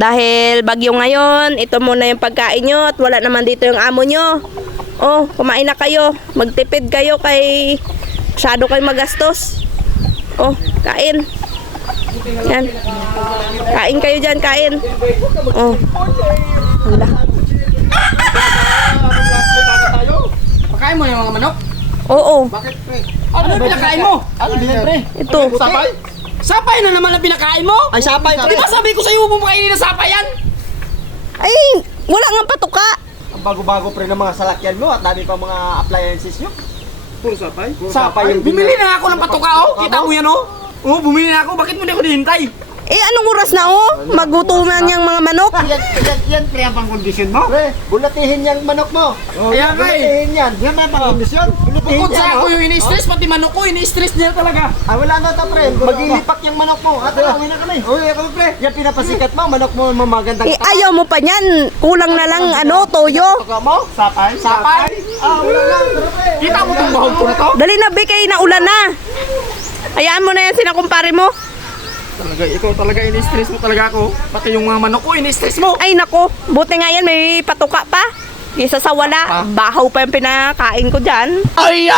Dahil bagyo ngayon, ito muna yung pagkain nyo at wala naman dito yung amo nyo. Oh, kumain na kayo. Magtipid kayo kay masyado kayo magastos. Oh, kain. Yan. Kain kayo dyan, kain. Oh. Hala. Pakain mo yung mga manok? Oo. Bakit, pre? Ano yung pinakain mo? Ano din, pre? Ito. Sapay? Sapay na naman ang pinakain mo? Ay, sapay, Di ba sabi ko sa'yo, bumakainin ng sapay yan? Ay, wala nga patuka. Ang bago-bago, pre, ng mga salakyan mo at dami pa mga appliances nyo. Puro sapay? Sapay yung Bumili na ako ng patuka, oh. Kita mo yan, oh. Oo, bumili na ako. Bakit mo di ako nihintay? Eh, anong oras na oh? Magutuman yung mga manok. Yan, pre, ang pang-kondisyon mo. Pre, bulatihin yung manok mo. Kaya nga eh. Bulatihin yan. Yan ang pang-kondisyon. Bulatihin Bukod sa yan, ako oh. yung ini-stress, pati manok ko, ini-stress niya talaga. Ah, wala na ito, pre. Maglilipak yung manok mo. At uwi na kami. Uwi na kami, pre. Yan pinapasikat mo. Manok mo mamagandang Eh, ayaw mo pa niyan. Kulang na lang, toyo. Pagka mo? Sapay? Sapay? Ah, wala lang. Pero, pre. Kita mo itong bahog ko na to? Dali na, Bikay, naulan na. Hayaan mo na yan, sinakumpare mo. Talaga, ikaw talaga ini-stress mo talaga ako. Pati yung mga manok ko, ini-stress mo. Ay, nako. Buti nga yan, may patuka pa. Isa sa wala, bahaw pa yung pinakain ko dyan. Ay,